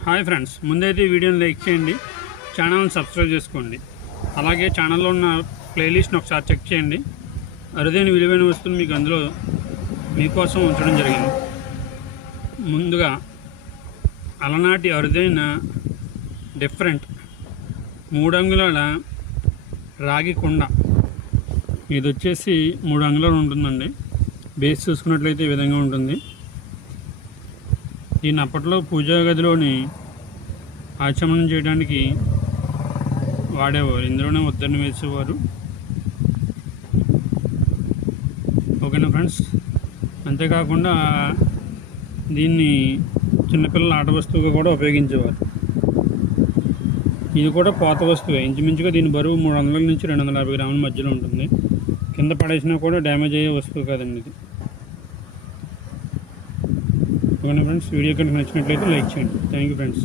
Hi friends, ముందైతే వీడియోని like చేయండి, ఛానల్ని సబ్స్క్రైబ్ చేసుకోండి. అలాగే ఛానల్లో ఉన్న ప్లేలిస్ట్ని ఒకసారి చెక్ చేయండి. అరుదైన విలువైన వస్తువులు మీకు అందులో మీకోసం ఉంచడం జరిగింది. ముందుగా అలనాటి అరుదైన డిఫరెంట్ 3 అంగుళాల రాగి కుండ. ఇది వచ్చేసి 3 అంగుళాలు ఉంటుందండి. బేస్ చూసుకున్నట్లయితే ఈ విధంగా ఉంటుంది. దీన్ని అప్పట్లో పూజా గదిలోని ఆచమనం చేయడానికి వాడేవారు. ఇందులోనే ఉద్దరణ వేసేవారు. ఓకేనా ఫ్రెండ్స్, అంతేకాకుండా దీన్ని చిన్నపిల్లల ఆట వస్తువుగా కూడా ఉపయోగించేవారు. ఇది కూడా పాత వస్తువే. ఇంచుమించుగా దీని బరువు 300 నుంచి 250 గ్రాముల మధ్యలో ఉంటుంది. కింద పడేసినా కూడా డ్యామేజ్ అయ్యే వస్తువు కాదండి ఇది. ఓకేనా ఫ్రెండ్స్, వీడియో కనుక నచ్చినట్లయితే లైక్ చేయండి. Thank you friends.